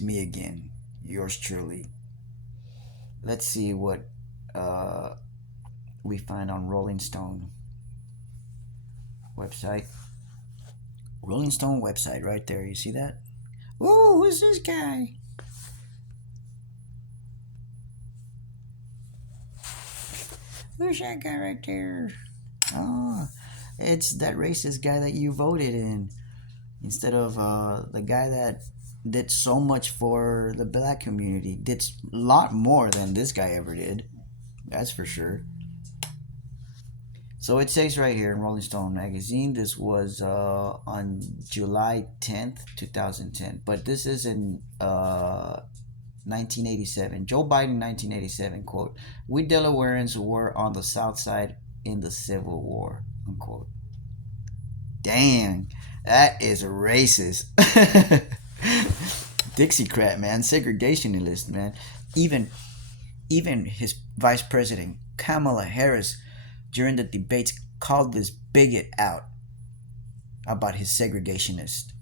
It's me again, yours truly. Let's see what uh, we find on Rolling Stone website. Rolling Stone website right there. You see that? Ooh, who's this guy? Who's that guy right there? Oh, it's that racist guy that you voted in instead of the guy that did so much for the black community. Did a lot more than this guy ever did. That's for sure. So it says right here in Rolling Stone magazine, this was on July 10th, 2010. But this is in 1987. Joe Biden, 1987, quote, "We Delawareans were on the South Side in the Civil War," unquote. Dang, that is racist. Dixiecrat, man. Segregationist, man. Even, even his vice president, Kamala Harris, during the debates called this bigot out about his segregationist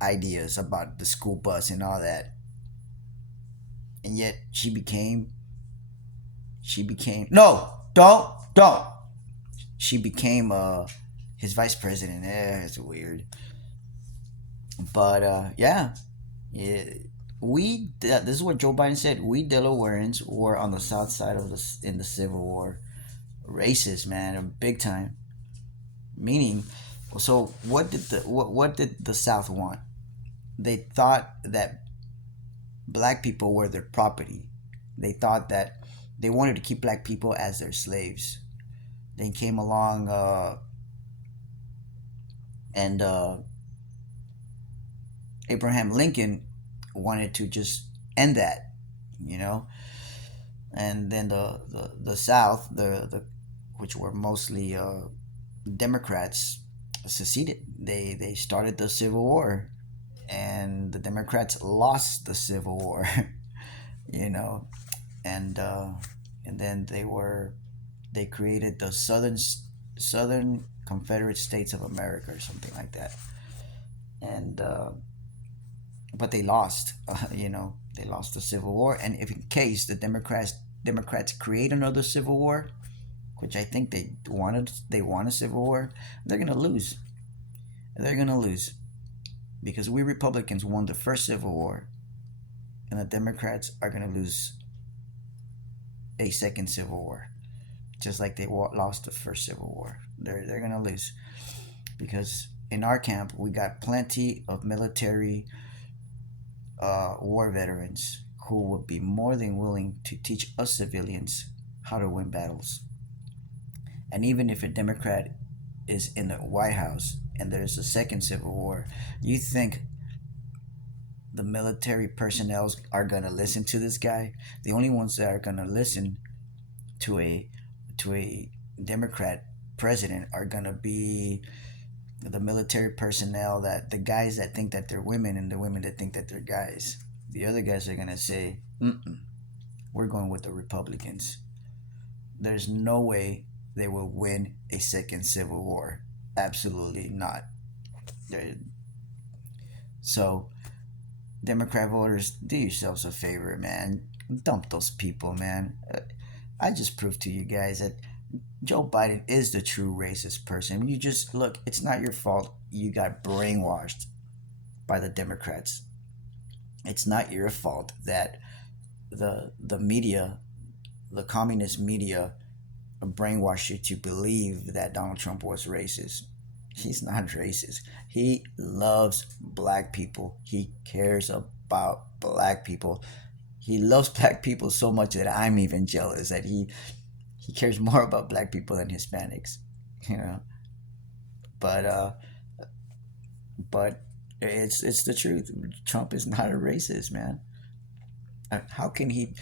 ideas about the school bus and all that. And yet she became no, don't. She became his vice president. It's weird. But yeah, this is what Joe Biden said. We Delawareans were on the south side of the in the Civil War. Racist, man, big time. Meaning, so what did the South want? They thought that black people were their property. They thought that they wanted to keep black people as their slaves. Then came along and Abraham Lincoln wanted to just end that, you know. And then the South, the which were mostly Democrats, seceded. They started the Civil War, and the Democrats lost the Civil War, you know, and then they created the Southern Confederate States of America or something like that, and but they lost, they lost the Civil War, and if in case the Democrats create another Civil War, which I think they want a Civil War, they're gonna lose. They're gonna lose because we Republicans won the first Civil War, and the Democrats are gonna lose a second Civil War, just like they lost the first Civil War. They're gonna lose because in our camp we got plenty of military war veterans who would be more than willing to teach us civilians how to win battles. And even if a Democrat is in the White House and there's a second Civil War, you think the military personnel are gonna listen to this guy? The only ones that are gonna listen to a Democrat president are gonna be the military personnel, that the guys that think that they're women and the women that think that they're guys. The other guys are gonna say, we're going with the Republicans. There's no way they will win a second Civil War. Absolutely not. So, Democrat voters, do yourselves a favor, man. Dump those people, man. I just proved to you guys that Joe Biden is the true racist person. You just look, it's not your fault you got brainwashed by the Democrats. It's not your fault that the media, the communist media, brainwashed you to believe that Donald Trump was racist. He's not racist. He loves black people. He cares about black people. He loves black people so much that I'm even jealous that he cares more about black people than Hispanics, you know. But but it's the truth. Trump is not a racist, man. How can he?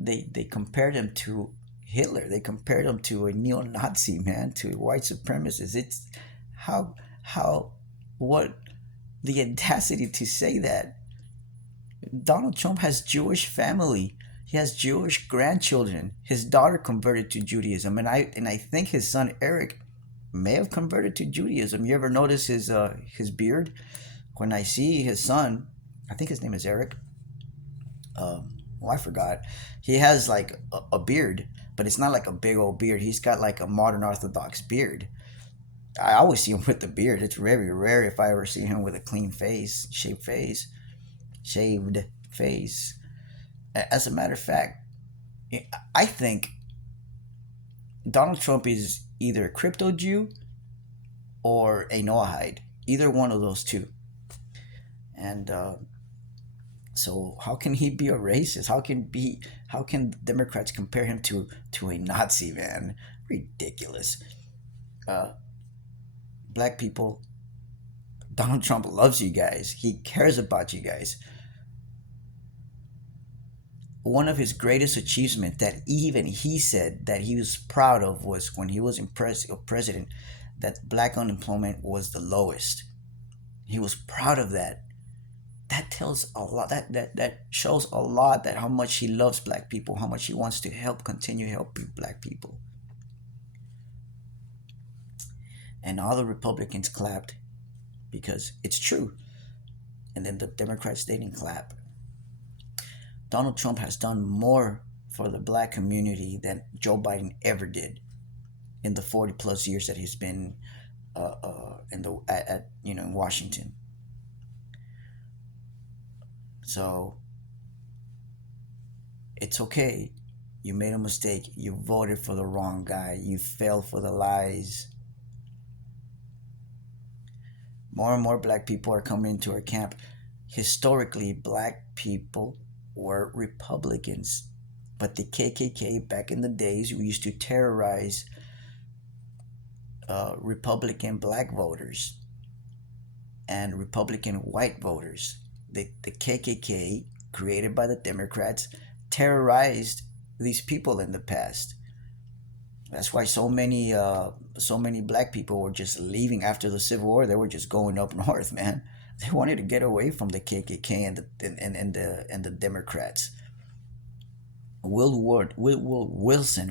They compared him to Hitler. They compared him to a neo-Nazi, man, to a white supremacist. It's how what the audacity to say that. Donald Trump has Jewish family. He has Jewish grandchildren. His daughter converted to Judaism, and I think his son Eric may have converted to Judaism. You ever notice his beard? When I see his son, I think his name is Eric. Oh, I forgot. He has like a beard, but it's not like a big old beard. He's got like a modern Orthodox beard. I always see him with the beard. It's very rare if I ever see him with a clean face, shaved face. As a matter of fact, I think Donald Trump is either a crypto Jew or a Noahide. Either one of those two. And so how can he be a racist? How can Democrats compare him to a Nazi, man? Ridiculous. Uh, Black people, Donald Trump loves you guys. He cares about you guys. One of his greatest achievements that even he said that he was proud of was when he was president, that black unemployment was the lowest. He was proud of that. That tells a lot. That shows a lot that how much he loves black people, how much he wants to continue helping black people. And all the Republicans clapped because it's true. And then the Democrats didn't clap. Donald Trump has done more for the black community than Joe Biden ever did in the 40 plus years that he's been in the at in Washington. So it's okay. You made a mistake. You voted for the wrong guy. You fell for the lies. More and more black people are coming into our camp. Historically, black people were Republicans. But the KKK back in the days, we used to terrorize Republican black voters and Republican white voters. The KKK, created by the Democrats, terrorized these people in the past. That's why so many black people were just leaving after the Civil War. They were just going up north, man. They wanted to get away from the KKK and the Democrats. Woodward Wilson,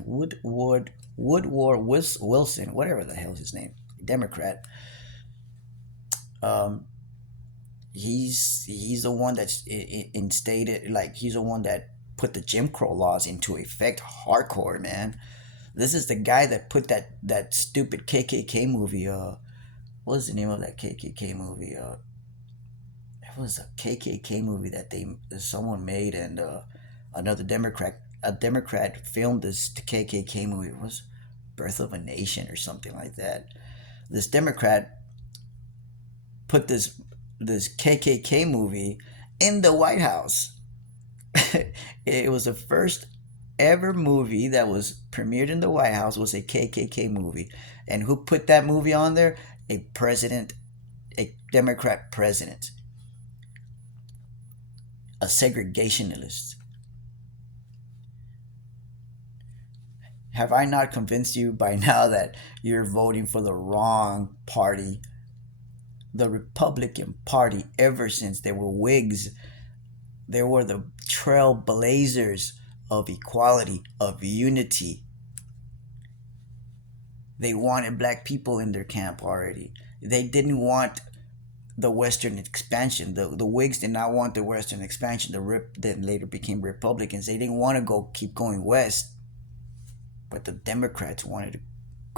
whatever the hell's his name, Democrat. Um, he's the one that's instated, like he's the one that put the Jim Crow laws into effect hardcore, man. This is the guy that put that stupid KKK movie. What was the name of that KKK movie? It was a KKK movie that someone made, and another Democrat filmed this KKK movie. It was Birth of a Nation or something like that. This Democrat put this KKK movie in the White House. It was the first ever movie that was premiered in the White House was a KKK movie. And who put that movie on there? A Democrat president, a segregationist. Have I not convinced you by now that you're voting for the wrong party? The Republican Party, ever since they were Whigs, they were the trailblazers of equality, of unity. They wanted black people in their camp already. They didn't want the Western expansion. The Whigs did not want the Western expansion. Then later became Republicans. They didn't want to keep going west, but the Democrats wanted to